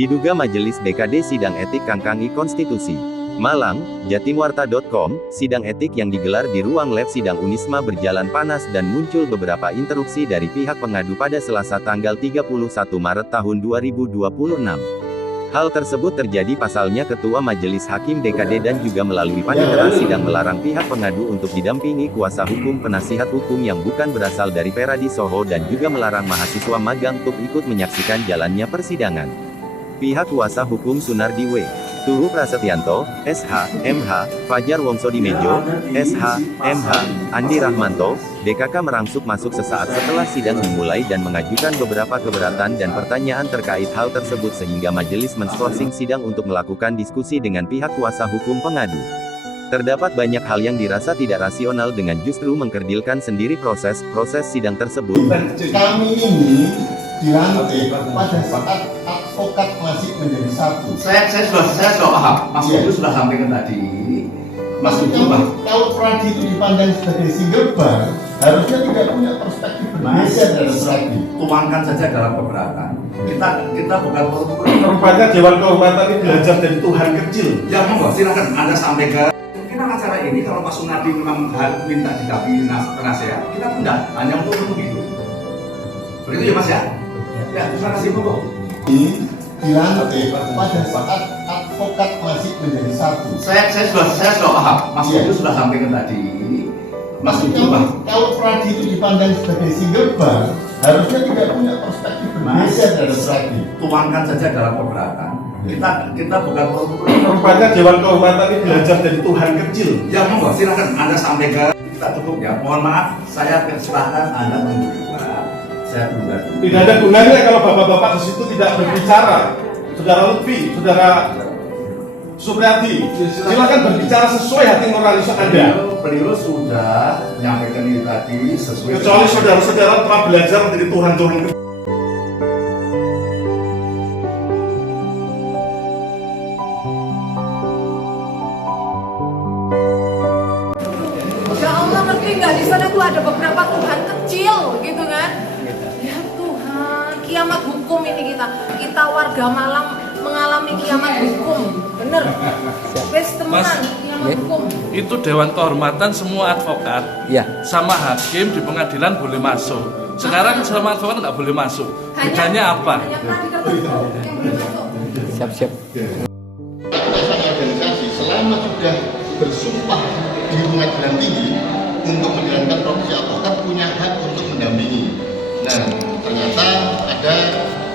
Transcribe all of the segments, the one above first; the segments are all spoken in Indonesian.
Diduga Majelis DKD Sidang Etik kangkangi konstitusi. Malang, Jatimwarta.com, sidang etik yang digelar di ruang lab sidang Unisma berjalan panas dan muncul beberapa interupsi dari pihak pengadu pada Selasa tanggal 31 Maret tahun 2026. Hal tersebut terjadi pasalnya Ketua Majelis Hakim DKD dan juga melalui panitera sidang melarang pihak pengadu untuk didampingi kuasa hukum penasihat hukum yang bukan berasal dari Peradisoho dan juga melarang mahasiswa magang untuk ikut menyaksikan jalannya persidangan. Pihak kuasa hukum Sunardi W. Tuhu Prasetyanto, SH, MH, Fajar Wongso-Dimejo, SH, MH, Andi Rahmanto, DKK merangsuk masuk sesaat setelah sidang dimulai dan mengajukan beberapa keberatan dan pertanyaan terkait hal tersebut sehingga majelis menskorsing sidang untuk melakukan diskusi dengan pihak kuasa hukum pengadu. Terdapat banyak hal yang dirasa tidak rasional dengan justru mengkerdilkan sendiri proses sidang tersebut. Kami ini dilantik pada saat advokat masih menjadi satu. Saya sudah paham. Mas Budi sudah sampaikan tadi. Mas Budi, kalau Pradi itu dipandang sebagai single bar, harusnya tidak punya perspektif berbeda dari Pradi. tuangkan saja dalam keberatan. Kita bukan Rupanya Dewan Kehormatan ini belajar dari Tuhan kecil. Ya monggo, silakan Anda sampaikan. Mungkin acara ini kalau Pak Sunardi memang minta didampingi penasehat, kita tunda hanya untuk begitu. Begitu ya Mas ya? Ya, terima kasih monggo. Ini dilantik pada saat advokat masih menjadi satu. Saya sudah paham. Mas Budi sudah sampaikan tadi. Mas Budi, kalau Pradi itu dipandang sebagai single bar, harusnya tidak punya perspektif berbeda dari Pradi. tuangkan saja dalam keberatan. Kita bukan Rupanya Dewan Kehormatan ini belajar dari Tuhan kecil. Ya monggo, silakan Anda sampaikan. Kita cukup ya. Mohon maaf, saya persilahkan Anda menunggu juga. Saya tunda. Tidak ada gunanya kalau bapak-bapak di situ tidak berbicara. Saudara Lutfi, saudara Supriyadi, silakan berbicara sesuai hati nurani Anda. Beliau sudah menyampaikan ini tadi sesuai. Kecuali saudara-saudara telah belajar menjadi Tuhan-Tuhan kecil. Ya Allah, ngerti nggak di sana tuh ada beberapa Tuhan kecil gitu kan? Ya Tuhan, kiamat hukum ini kita warga Malang mengalami kiamat hukum, bener? Wes temenan, kiamat hukum. Itu Dewan Kehormatan semua advokat, sama hakim di pengadilan boleh masuk. Sekarang sama advokat nggak boleh masuk. Bedanya apa? Hanya pradikat tertentu yang boleh masuk. Siap-siap. Atasan organisasi selama sudah bersumpah di pengadilan tinggi untuk menjalankan profesi advokat punya hak untuk mendampingi. Nah, ternyata ada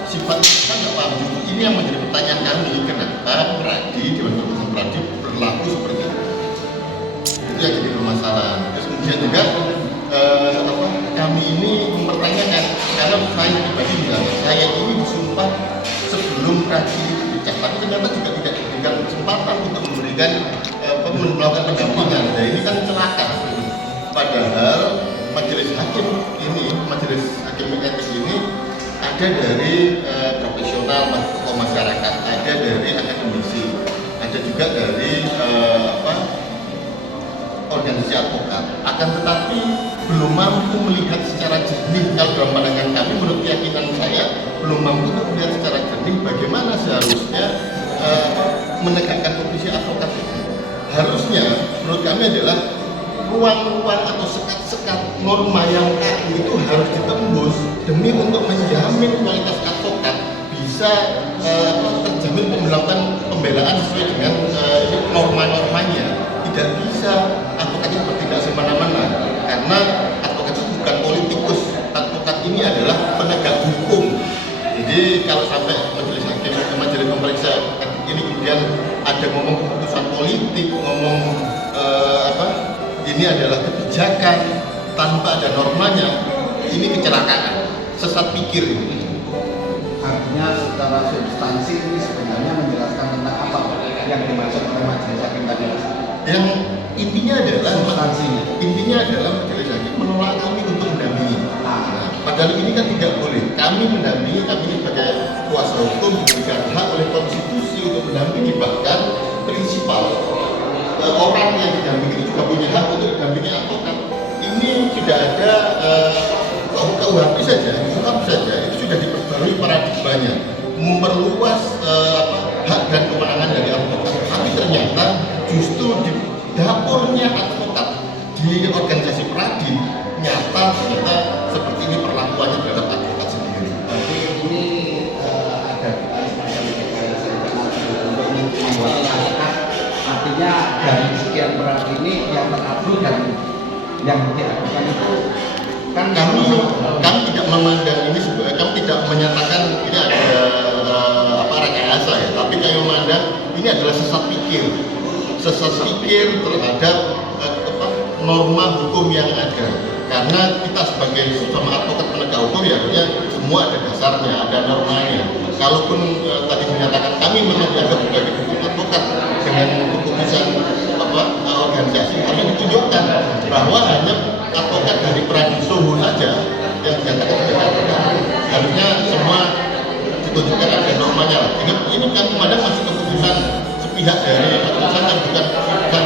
sifat nggak paham. Ini yang menjadi pertanyaan kami, kenapa Pradi, Dewan Kehormatan Pradi berlaku seperti itu? Itu yang jadi permasalahan. Terus kemudian juga kami ini mempertanyakan, karena saya pribadi misalnya, saya ini disumpah sebelum Pradi dipecah, tapi ternyata juga tidak diberikan kesempatan untuk memberikan melakukan pendampingan. Nah ini kan celaka. Padahal majelis hakim etik ini ada dari profesional tokoh masyarakat, ada dari akademisi, ada juga dari organisasi advokat. Akan tetapi belum mampu melihat secara jernih, kalau dalam pandangan kami, menurut keyakinan saya, belum mampu untuk melihat secara jernih bagaimana seharusnya menegakkan profesi advokat itu. Harusnya menurut kami adalah ruang-ruang atau sekat-sekat norma yang kaku itu harus ditembus demi untuk menjamin kualitas advokat bisa terjamin melakukan pembelaan sesuai dengan norma-normanya. Tidak bisa advokat itu bertindak semena-mena, karena advokat itu bukan politikus. Advokat ini adalah penegak hukum. Jadi kalau sampai majelis hakim, majelis pemeriksa ini kemudian ada ngomong keputusan politik, ngomong ini adalah kebijakan tanpa ada normanya, ini kecelakaan, sesat pikir ini. Artinya secara substansi ini sebenarnya menjelaskan tentang apa yang dimaksud oleh majelis hakim tadi. Yang intinya adalah Substansinya. Intinya adalah majelis hakim menolak kami untuk mendampingi. Nah, padahal ini kan tidak boleh. Kami mendampingi, kami sebagai kuasa hukum diberikan hak oleh konstitusi untuk mendampingi, bahkan prinsipal orang yang didampingi itu juga punya hak untuk didampingi advokat. Ini sudah ada KUHP saja, itu sudah diperbarui memperluas hak dan kewenangan dari advokat. Tapi ternyata justru di dapurnya advokat di organisasi Pradi nyata ternyata seperti ini perlakuannya terhadap advokat sendiri. Jadi ini ada semacam rekayasa untuk membuat masyarakat. Artinya dari sekian Pradi ini yang teradu dan yang diadukan itu kan kami tidak memandang ini sebagai, kami tidak menyatakan ini ada rekayasa ya, tapi kami memandang ini adalah sesat pikir terhadap norma hukum yang ada. Karena kita sebagai sesama advokat penegak hukum ya harusnya semua ada dasarnya, ada normanya. Kalaupun tadi menyatakan kami memang dianggap sebagai hukum advokat dengan keputusan organisasi, harus ditunjukkan bahwa hanya advokat dari Pradi Soho saja yang dinyatakan sebagai advokat. Harusnya semua ditunjukkan ada normanya. Ini kan memandang masih keputusan sepihak dari keputusan yang bukan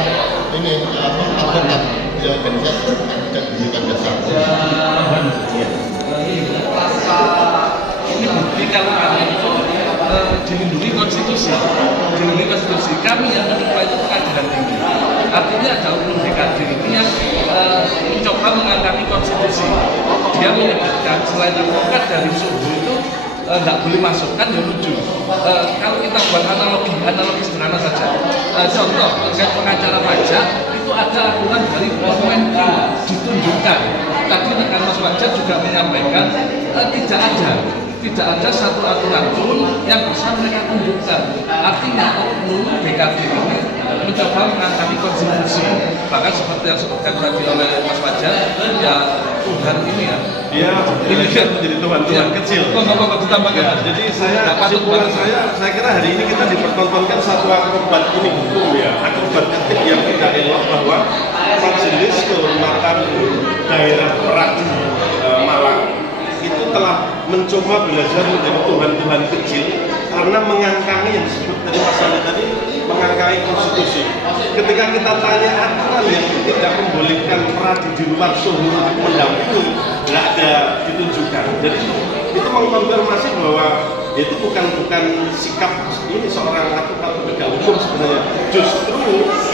ini advokat di organisasi tidak diberikan dasar. Ini bukti kalau kami itu dilindungi konstitusi. Kami yang mencoba itu pengadilan tinggi. Artinya ada oknum DKD ini yang mencoba mengangkat konstitusi. Dia menyebutkan selain advokat dari Soho itu nggak boleh masuk, kan ya lucu. Kalau kita buat analogi sederhana saja. Contoh, terkait pengacara pajak itu ada aturan dari dokumen ditunjukkan. Tadi rekan Mas Fajar juga menyampaikan tidak ada satu aturan pun yang bisa mereka tunjukkan. Artinya oknum BKD ini mencoba mengangkat konstitusi. Bahkan seperti yang disebutkan tadi oleh Mas Fajar, ya Tuhan ini ya. Dia dilihat menjadi Tuhan kecil. Ditambahkan. Jadi kesimpulan saya kira hari ini kita dipertontonkan satu akrobat ini hukum ya, akrobat etik yang tidak elok bahwa Majelis Kehormatan Daerah Pradi Malang itu telah mencoba belajar menjadi Tuhan kecil karena mengangkangi yang disebut tadi masalah tadi, mengangkangi konstitusi. Ketika kita tanya aturan yang tidak membolehkan Pradi di luar Soho untuk mendampingi, nggak ada ditunjukkan. Jadi itu mengkonfirmasi bahwa itu bukan sikap ini seorang advokat penegak hukum sebenarnya. Justru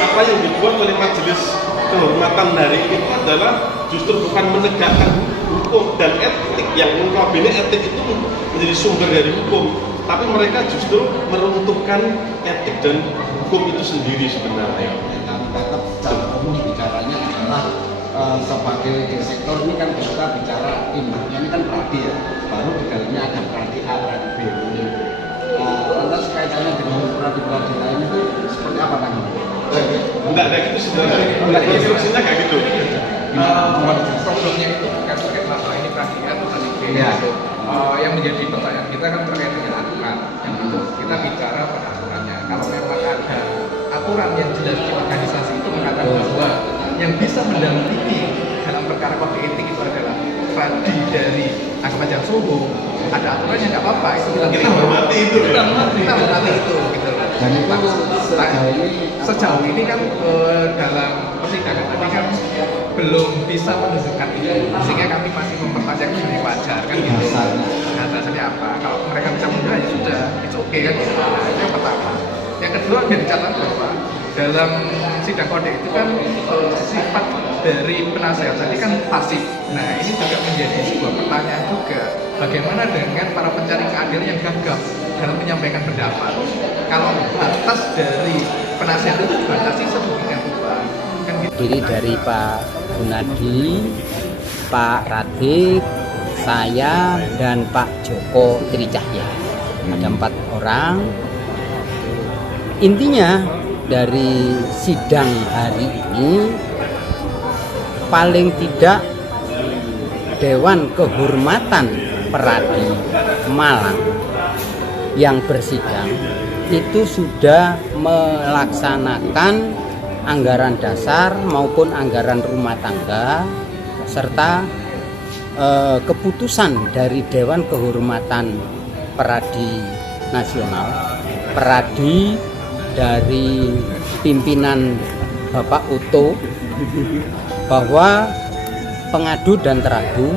apa yang dibuat oleh Majelis Kehormatan hari ini adalah justru bukan menegakkan hukum dan etik yang notabene etik itu menjadi sumber dari hukum, tapi mereka justru meruntuhkan etik dan hukum itu sendiri sebenarnya. Tetap secara umum bicaranya adalah sebagai di sektor ini kan kita bicara induknya ini kan Pradi ya, baru di dalamnya ada Pradi A, Pradi B. Lantas kaitannya dengan Pradi lain itu seperti apa kan? Enggak ada gitu sebenarnya. Instruksinya kayak gitu. Problemnya itu bukan terkait masalah ini Pradi A atau Pradi B. Yang menjadi pertanyaan kita kan terkait dengan aturan. Yang itu kita bicara pada aturannya. Kalau memang ada aturan yang jelas di organisasi itu mengatakan bahwa yang bisa mendampingi dalam perkara kode etik itu adalah Pradi dari Asmajan Soho, ada aturannya nggak apa-apa, itu kita hormati itu, kita hormati itu gitu. Dan itu sejauh ini kan dalam persidangan tadi kan belum bisa menunjukkan itu, sehingga kami masih memperpanjang lebih wajar kan gitu. Nah, dasarnya apa? Kalau mereka bisa menunjukkan ya sudah, itu oke kan gitu. Nah, itu yang pertama. Yang kedua yang dicatat bahwa dalam sidang kode itu kan sifat dari penasehat tadi kan pasif. Nah, ini juga menjadi sebuah pertanyaan juga. Bagaimana dengan para pencari keadilan yang gagap dalam menyampaikan pendapat? Kalau batas dari penasehat itu dibatasi sedemikian rupa, kan gitu. Diri dari Pak Gunadi, Pak Radit, saya dan Pak Joko Tricahya. Ada 4 orang. Intinya dari sidang hari ini paling tidak Dewan Kehormatan Pradi Malang yang bersidang itu sudah melaksanakan anggaran dasar maupun anggaran rumah tangga serta keputusan dari Dewan Kehormatan Pradi Nasional, Pradi dari pimpinan Bapak Uto, bahwa pengadu dan teradu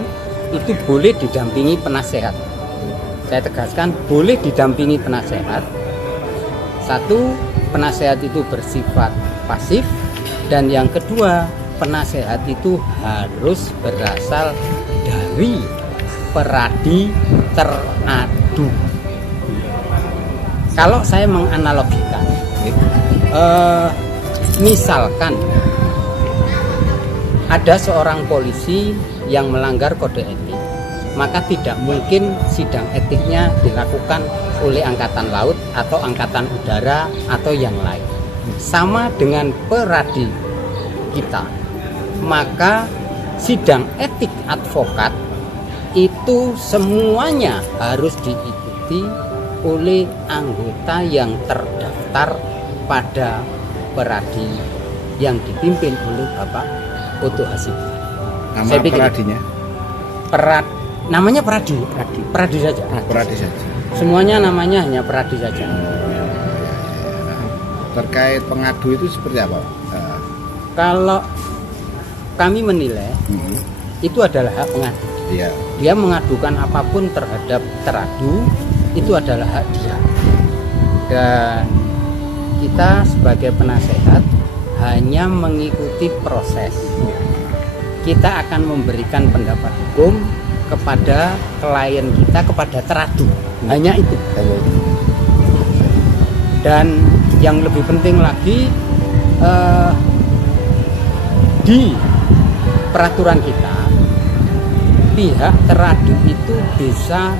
itu boleh didampingi penasehat. saya tegaskan boleh didampingi penasehat. Satu, penasehat itu bersifat pasif, dan yang kedua, penasehat itu harus berasal dari peradi teradu. Kalau saya menganalogikan, misalkan ada seorang polisi yang melanggar kode etik, maka tidak mungkin sidang etiknya dilakukan oleh Angkatan Laut atau Angkatan Udara atau yang lain. Sama dengan peradi kita, maka sidang etik advokat itu semuanya harus diikuti oleh anggota yang terdaftar pada peradi yang dipimpin oleh Bapak Oto Hasibuan. Nama Saya pikir peradinya? Namanya peradi saja. Peradi saja. Semuanya namanya hanya peradi saja. Terkait pengadu itu seperti apa? Kalau kami menilai itu adalah hak pengadu. Iya. Dia mengadukan apapun terhadap teradu, itu adalah hak dia. Dan kita sebagai penasehat hanya mengikuti proses. Kita akan memberikan pendapat hukum kepada klien kita, kepada teradu. Hanya itu. Dan yang lebih penting lagi, di peraturan kita, pihak teradu itu bisa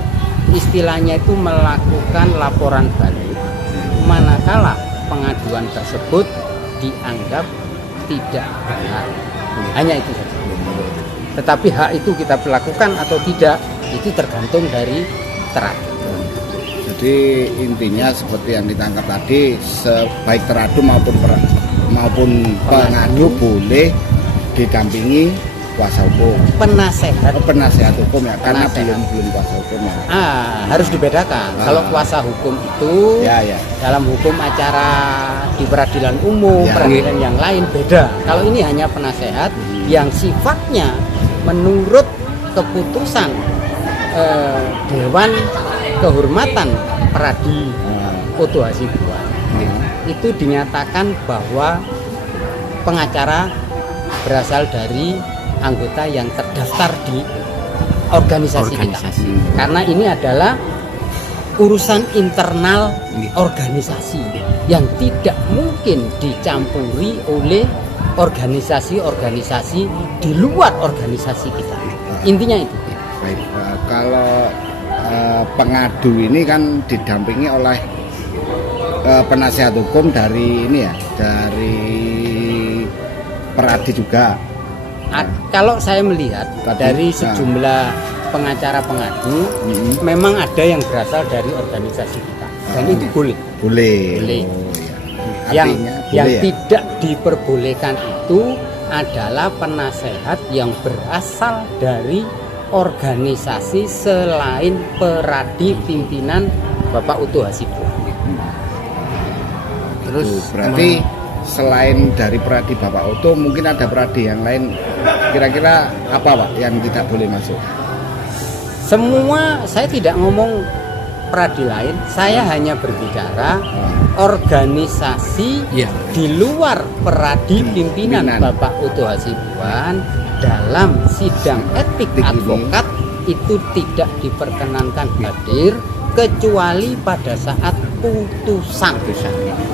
istilahnya itu melakukan laporan balik manakala pengaduan tersebut dianggap tidak benar. Hanya itu saja. Tetapi hak itu kita lakukan atau tidak, itu tergantung dari teradu. Jadi intinya seperti yang ditangkap tadi, baik teradu maupun pengadu boleh didampingi kuasa hukum, penasehat hukum ya, karena belum kuasa hukum ya. Harus dibedakan. Kalau kuasa hukum itu dalam hukum acara di peradilan umum, peradilan yang lain beda. Kalau ini hanya penasehat yang sifatnya menurut keputusan Dewan Kehormatan Peradi Oto Hasibuan, itu dinyatakan bahwa pengacara berasal dari anggota yang terdaftar di organisasi kita. Karena ini adalah urusan internal organisasi yang tidak mungkin dicampuri oleh organisasi-organisasi di luar organisasi kita. Intinya itu. Baik, kalau pengadu ini kan didampingi oleh penasehat hukum dari ini ya, dari peradi juga. Kalau saya melihat dari sejumlah pengacara pengadu, memang ada yang berasal dari organisasi kita, dan itu boleh. Yang tidak diperbolehkan itu adalah penasehat yang berasal dari organisasi selain peradi pimpinan Bapak Oto Hasibuan. Terus berarti selain dari peradi Bapak Oto, mungkin ada peradi yang lain, kira-kira apa Pak yang tidak boleh masuk? Semua, saya tidak ngomong peradi lain, saya hanya berbicara organisasi di luar peradi pimpinan Bapak Oto Hasibuan dalam sidang etik advokat itu tidak diperkenankan hadir kecuali pada saat putusan.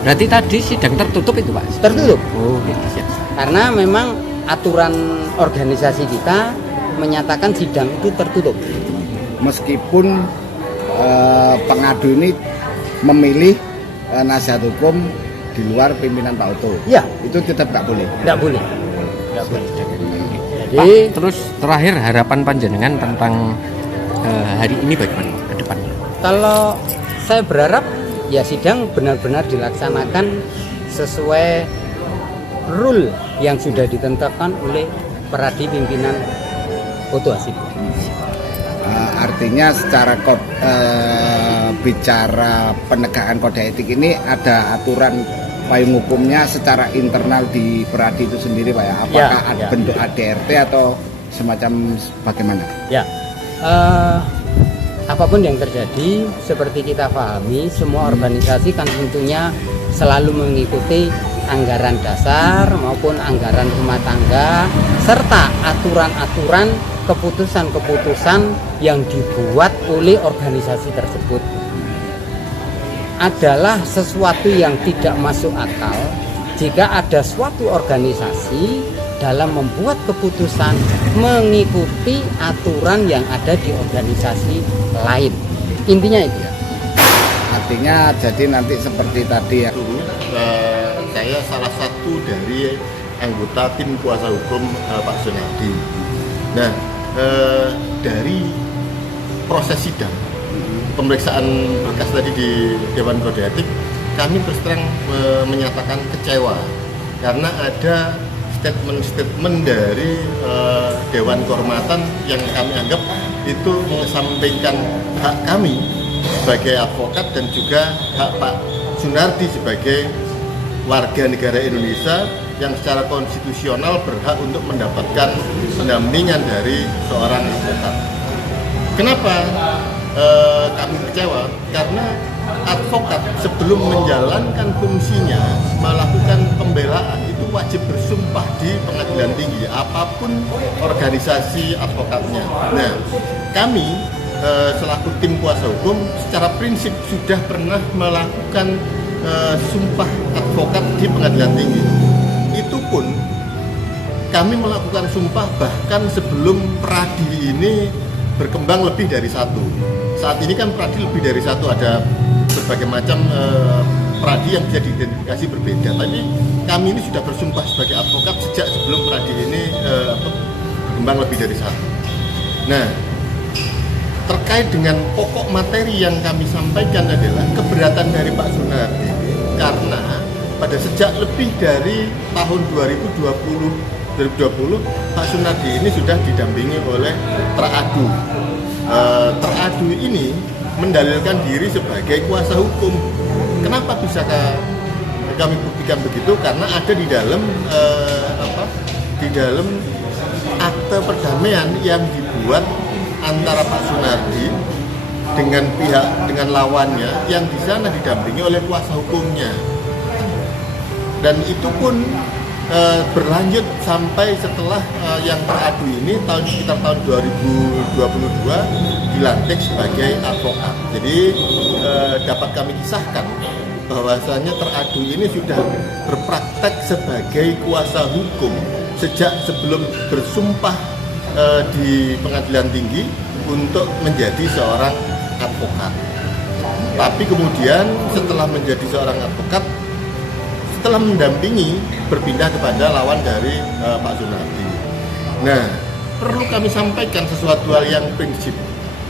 Berarti tadi sidang tertutup itu Pak? Tertutup. Oh, gitu. Karena memang aturan organisasi kita menyatakan sidang itu tertutup. Meskipun pengadu ini memilih nasihat hukum di luar pimpinan Pak Oto, itu tetap nggak boleh. Nggak boleh. Pak, terus terakhir harapan panjenengan tentang hari ini bagaimana ke depannya? Kalau saya berharap ya sidang benar-benar dilaksanakan sesuai rule yang sudah ditentukan oleh peradi pimpinan Oto Hasibuan. Artinya secara bicara penegakan kode etik ini ada aturan payung hukumnya secara internal di peradi itu sendiri Pak ya? Apakah ada bentuk ADRT atau semacam bagaimana? apapun yang terjadi, seperti kita pahami, semua organisasi kan tentunya selalu mengikuti anggaran dasar maupun anggaran rumah tangga, serta aturan-aturan, keputusan-keputusan yang dibuat oleh organisasi tersebut. Adalah sesuatu yang tidak masuk akal jika ada suatu organisasi dalam membuat keputusan mengikuti aturan yang ada di organisasi lain. Intinya itu. Artinya jadi nanti seperti tadi ya. Saya salah satu dari anggota tim kuasa hukum Pak Sunardi. Nah, dari proses sidang pemeriksaan berkas tadi di Dewan Kode Etik, kami terus terang menyatakan kecewa karena ada statement-statement dari Dewan Kehormatan yang kami anggap itu mengesampingkan hak kami sebagai advokat dan juga hak Pak Sunardi sebagai warga negara Indonesia yang secara konstitusional berhak untuk mendapatkan pendampingan dari seorang advokat. Kenapa kami kecewa? Karena advokat sebelum menjalankan fungsinya melakukan pembelaan itu wajib bersumpah di pengadilan tinggi apapun organisasi advokatnya. Nah, kami selaku tim kuasa hukum secara prinsip sudah pernah melakukan sumpah advokat di pengadilan tinggi. Itu pun kami melakukan sumpah bahkan sebelum pradi ini berkembang lebih dari satu. Saat ini kan pradi lebih dari satu, ada berbagai macam pradi yang bisa diidentifikasi berbeda. Tapi kami ini sudah bersumpah sebagai advokat sejak sebelum pradi ini berkembang lebih dari satu. Nah, terkait dengan pokok materi yang kami sampaikan adalah keberatan dari Pak Sunardi karena pada sejak lebih dari tahun 2020 Pak Sunardi ini sudah didampingi oleh teradu. Teradu ini mendalilkan diri sebagai kuasa hukum. Kenapa bisa kami buktikan begitu? Karena ada di dalam di dalam akte perdamaian yang dibuat antara Pak Sunardi dengan lawannya yang di sana didampingi oleh kuasa hukumnya. Dan itu pun berlanjut sampai setelah yang teradu ini sekitar tahun 2022 dilantik sebagai advokat. Jadi dapat kami kisahkan bahwasanya teradu ini sudah berpraktek sebagai kuasa hukum sejak sebelum bersumpah di pengadilan tinggi untuk menjadi seorang advokat. Tapi kemudian setelah menjadi seorang advokat, setelah mendampingi, berpindah kepada lawan dari Pak Sunardi. Nah, perlu kami sampaikan sesuatu hal yang prinsip,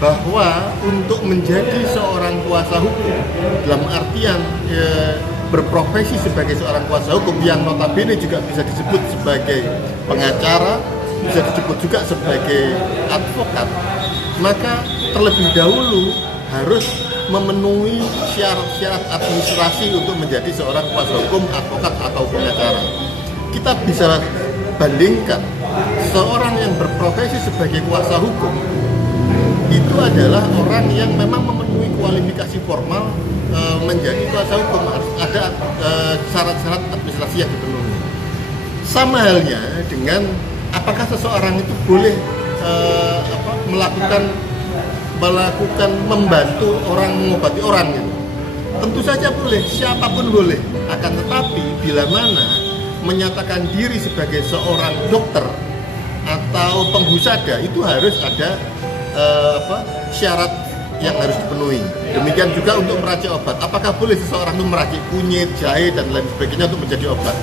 bahwa untuk menjadi seorang kuasa hukum dalam artian berprofesi sebagai seorang kuasa hukum yang notabene juga bisa disebut sebagai pengacara, bisa disebut juga sebagai advokat, maka terlebih dahulu harus memenuhi syarat-syarat administrasi untuk menjadi seorang kuasa hukum, advokat atau pengacara. Kita bisa bandingkan seorang yang berprofesi sebagai kuasa hukum itu adalah orang yang memang memenuhi kualifikasi formal menjadi kuasa hukum, harus ada syarat-syarat administrasi yang dipenuhi. Sama halnya dengan apakah seseorang itu boleh melakukan membantu orang, mengobati orang gitu. Tentu saja boleh, siapapun boleh. Akan tetapi bila mana menyatakan diri sebagai seorang dokter atau penghusada itu harus ada syarat yang harus dipenuhi. Demikian juga untuk meracik obat. Apakah boleh seseorang itu meracik kunyit, jahe dan lain sebagainya untuk menjadi obat?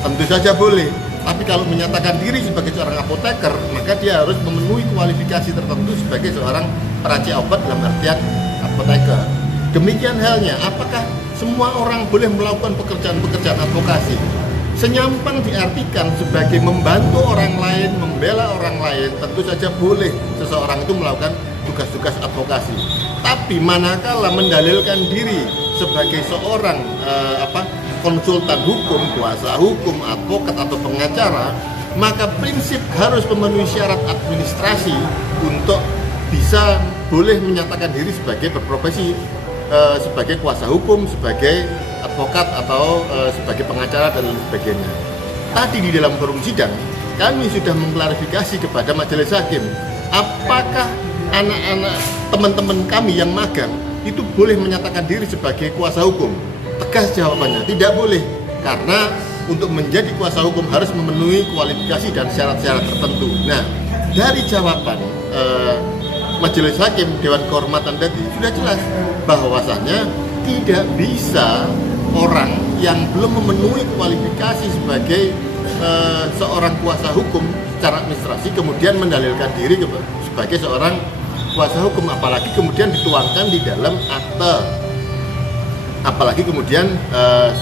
Tentu saja boleh. Tapi kalau menyatakan diri sebagai seorang apoteker, maka dia harus memenuhi kualifikasi tertentu sebagai seorang peracik obat dalam artian apoteker. Demikian halnya, apakah semua orang boleh melakukan pekerjaan-pekerjaan advokasi? Senyampang diartikan sebagai membantu orang lain, membela orang lain, tentu saja boleh seseorang itu melakukan tugas-tugas advokasi. Tapi manakala mendalilkan diri sebagai seorang konsultan hukum, kuasa hukum, advokat atau pengacara, maka prinsip harus memenuhi syarat administrasi untuk bisa boleh menyatakan diri sebagai berprofesi sebagai kuasa hukum, sebagai advokat atau sebagai pengacara dan lain sebagainya. Tadi di dalam forum sidang kami sudah mengklarifikasi kepada majelis hakim, apakah anak-anak teman-teman kami yang magang itu boleh menyatakan diri sebagai kuasa hukum? Tegas jawabannya, tidak boleh, karena untuk menjadi kuasa hukum harus memenuhi kualifikasi dan syarat-syarat tertentu. Nah, dari jawaban majelis hakim Dewan Kehormatan tadi sudah jelas bahwasannya tidak bisa orang yang belum memenuhi kualifikasi sebagai seorang kuasa hukum secara administrasi kemudian mendalilkan diri sebagai seorang kuasa hukum, apalagi kemudian dituangkan di dalam akte, apalagi kemudian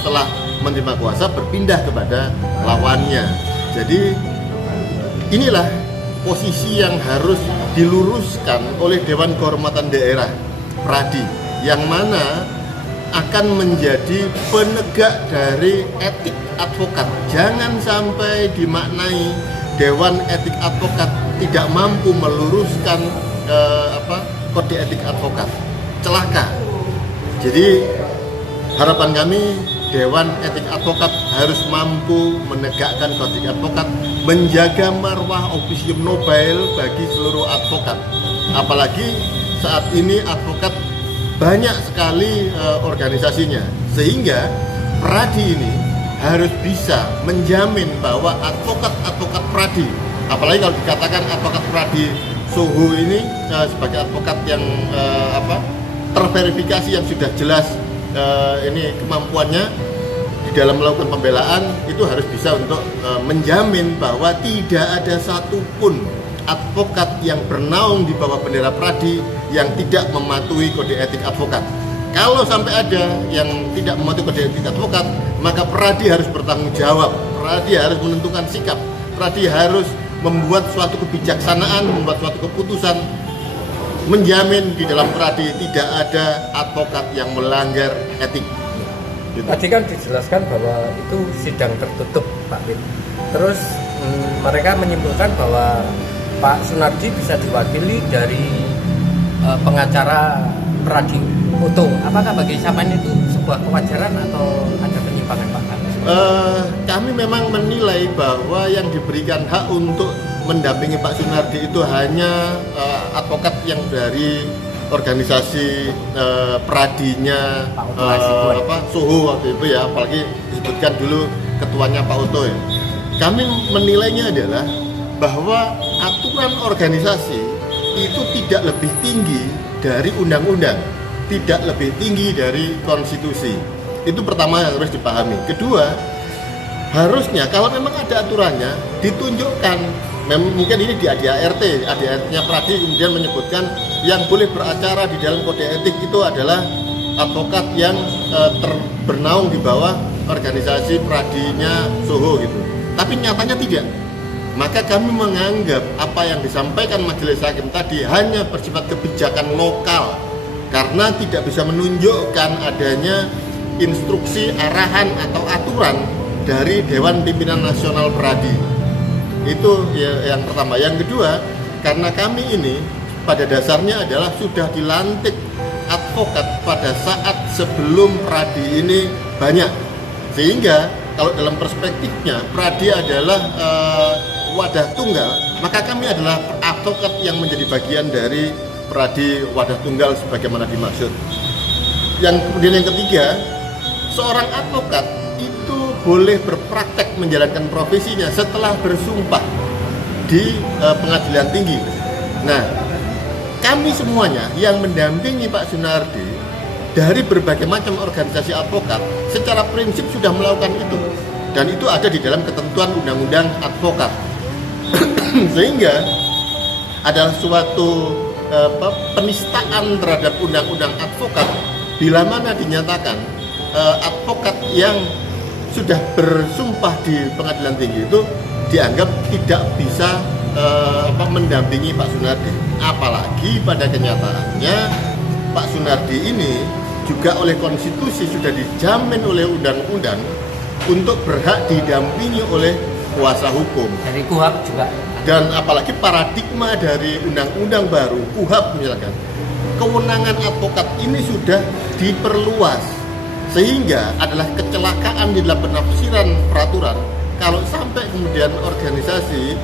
setelah menerima kuasa berpindah kepada lawannya. Jadi inilah posisi yang harus diluruskan oleh Dewan Kehormatan Daerah Pradi, yang mana akan menjadi penegak dari etik advokat. Jangan sampai dimaknai Dewan Etik Advokat tidak mampu meluruskan kode etik advokat. Celaka. Jadi harapan kami Dewan Etik Advokat harus mampu menegakkan kode etik advokat, menjaga marwah officium nobile bagi seluruh advokat. Apalagi saat ini advokat banyak sekali organisasinya, sehingga Pradi ini harus bisa menjamin bahwa advokat-advokat Pradi, apalagi kalau dikatakan advokat Pradi Soho ini sebagai advokat yang terverifikasi, yang sudah jelas ini kemampuannya di dalam melakukan pembelaan, itu harus bisa untuk menjamin bahwa tidak ada satupun advokat yang bernaung di bawah bendera Pradi yang tidak mematuhi kode etik advokat. Kalau sampai ada yang tidak mematuhi kode etik advokat, maka Pradi harus bertanggung jawab. Pradi harus menentukan sikap. Pradi harus membuat suatu kebijaksanaan, membuat suatu keputusan, menjamin di dalam Pradi tidak ada advokat yang melanggar etik. Gitu. Tadi kan dijelaskan bahwa itu sidang tertutup, Pak Win. Terus mereka menyimpulkan bahwa Pak Sunardi bisa diwakili dari pengacara Pradi Utuh. Apakah bagi Sapan itu sebuah kewajaran atau ada penyimpangan, Pak? Kami memang menilai bahwa yang diberikan hak untuk mendampingi Pak Sunardi itu hanya advokat yang dari organisasi Pradinya Soho waktu itu ya, apalagi disebutkan dulu ketuanya Pak Uto ya. Kami menilainya adalah bahwa aturan organisasi itu tidak lebih tinggi dari undang-undang, tidak lebih tinggi dari konstitusi. Itu pertama yang harus dipahami. Kedua, harusnya kalau memang ada aturannya ditunjukkan. Mungkin ini di ADART-nya Pradi kemudian menyebutkan yang boleh beracara di dalam kode etik itu adalah advokat yang bernaung di bawah organisasi Pradinya Soho gitu. Tapi nyatanya tidak. Maka kami menganggap apa yang disampaikan majelis hakim tadi hanya bersifat kebijakan lokal, karena tidak bisa menunjukkan adanya instruksi, arahan atau aturan dari Dewan Pimpinan Nasional Pradi. Itu yang pertama. Yang kedua, karena kami ini pada dasarnya adalah sudah dilantik advokat pada saat sebelum Pradi ini banyak, sehingga kalau dalam perspektifnya Pradi adalah wadah tunggal, maka kami adalah advokat yang menjadi bagian dari Pradi wadah tunggal sebagaimana dimaksud. Yang kemudian yang ketiga, seorang advokat itu boleh berpraktek menjalankan profesinya setelah bersumpah di pengadilan tinggi. Nah, kami semuanya yang mendampingi Pak Sunardi dari berbagai macam organisasi advokat secara prinsip sudah melakukan itu, dan itu ada di dalam ketentuan undang-undang advokat. Sehingga adalah suatu penistaan terhadap undang-undang advokat bila mana dinyatakan advokat yang sudah bersumpah di pengadilan tinggi itu dianggap tidak bisa mendampingi Pak Sunardi. Apalagi pada kenyataannya Pak Sunardi ini juga oleh konstitusi sudah dijamin oleh undang-undang untuk berhak didampingi oleh kuasa hukum. Dari KUHAP juga. Dan apalagi paradigma dari undang-undang baru KUHAP misalkan kewenangan advokat ini sudah diperluas, sehingga adalah kecelakaan di dalam penafsiran peraturan kalau sampai kemudian organisasi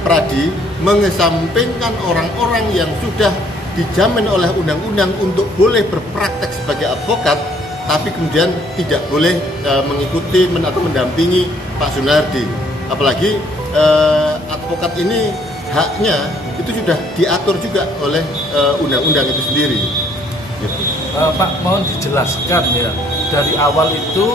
Pradi mengesampingkan orang-orang yang sudah dijamin oleh undang-undang untuk boleh berpraktek sebagai advokat, tapi kemudian tidak boleh mengikuti atau mendampingi Pak Sunardi. Apalagi advokat ini haknya itu sudah diatur juga oleh undang-undang itu sendiri. Gitu. Pak, mohon dijelaskan ya, dari awal itu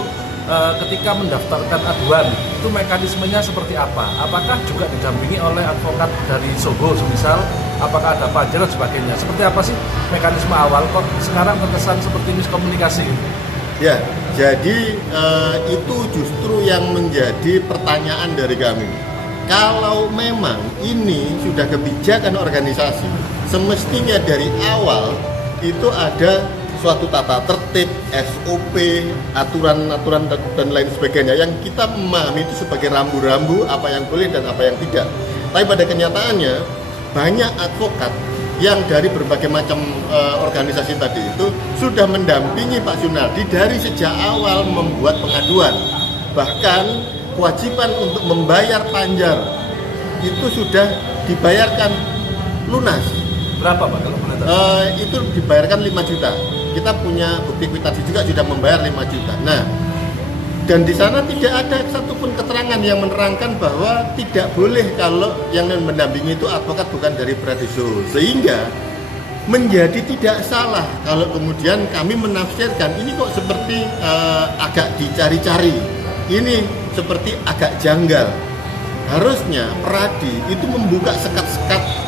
ketika mendaftarkan aduan itu mekanismenya seperti apa? Apakah juga didampingi oleh advokat dari Sogo semisal? Apakah ada panja dan sebagainya? Seperti apa sih mekanisme awal kok sekarang terkesan seperti miskomunikasi? Ya, jadi itu justru yang menjadi pertanyaan dari kami. Kalau memang ini sudah kebijakan organisasi, semestinya dari awal itu ada suatu tata tertib, SOP, aturan-aturan dan lain sebagainya yang kita memahami itu sebagai rambu-rambu apa yang boleh dan apa yang tidak. Tapi pada kenyataannya banyak advokat yang dari berbagai macam organisasi tadi itu sudah mendampingi Pak Sunardi dari sejak awal membuat pengaduan. Bahkan kewajiban untuk membayar panjar itu sudah dibayarkan lunas. Berapa Pak kalau boleh tahu? Itu dibayarkan 5 juta. Kita punya bukti kwitansi juga sudah membayar 5 juta. Nah, dan di sana tidak ada satupun keterangan yang menerangkan bahwa tidak boleh kalau yang mendampingi itu advokat bukan dari Pradiso. Sehingga menjadi tidak salah kalau kemudian kami menafsirkan ini kok seperti agak dicari-cari. Ini seperti agak janggal. Harusnya Pradi itu membuka sekat-sekat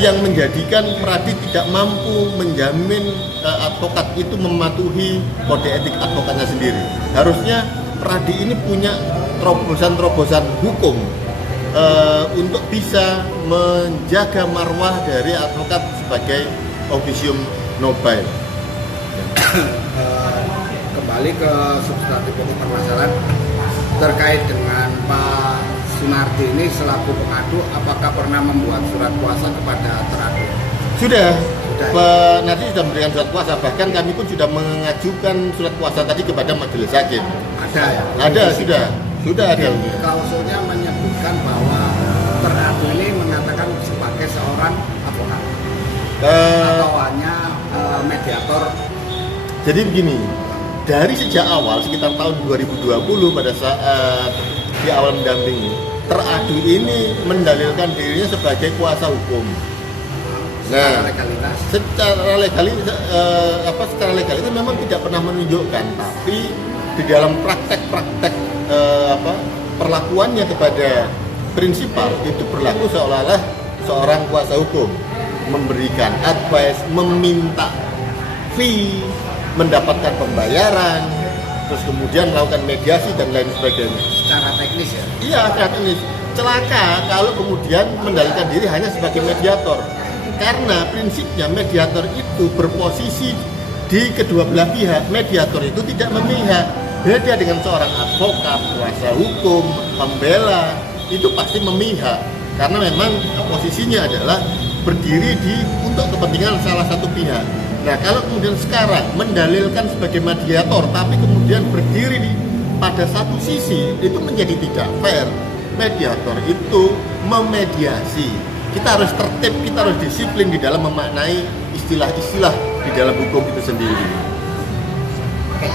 yang menjadikan Pradi tidak mampu menjamin advokat itu mematuhi kode etik advokatnya sendiri. Harusnya Pradi ini punya terobosan-terobosan hukum untuk bisa menjaga marwah dari advokat sebagai officium nobile. Kembali ke substantif pokok permasalahan terkait dengan Pak Sunardi ini selaku pengadu, apakah pernah membuat surat kuasa kepada teradu? Sudah. Nanti sudah memberikan surat kuasa, bahkan kami pun sudah mengajukan surat kuasa tadi kepada majelis hakim. Ada ya? Ada, sudah ada. Klausulnya menyebutkan bahwa teradu ini mengatakan sebagai seorang advokat atau hanya mediator. Jadi begini, dari sejak awal sekitar tahun 2020 pada saat di awal mendampingi, teradu ini mendalilkan dirinya sebagai kuasa hukum. Nah, secara legal itu memang tidak pernah menunjukkan, tapi di dalam praktek-praktek perlakuannya kepada prinsipal itu berlaku seolah-olah seorang kuasa hukum memberikan advice, meminta fee, mendapatkan pembayaran, terus kemudian melakukan mediasi dan lain sebagainya. Secara teknis ya? Iya, secara teknis. Celaka kalau kemudian mendalilkan diri hanya sebagai mediator. Karena prinsipnya mediator itu berposisi di kedua belah pihak. Mediator itu tidak memihak. Beda dengan seorang advokat, kuasa hukum, pembela, itu pasti memihak. Karena memang posisinya adalah berdiri untuk kepentingan salah satu pihak. Nah, kalau kemudian sekarang mendalilkan sebagai mediator, tapi kemudian berdiri pada satu sisi, itu menjadi tidak fair. Mediator itu memediasi. Kita harus tertib, kita harus disiplin di dalam memaknai istilah-istilah di dalam hukum itu sendiri. Oke,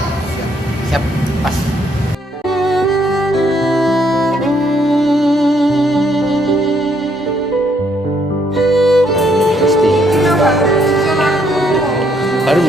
siap, pas. Baru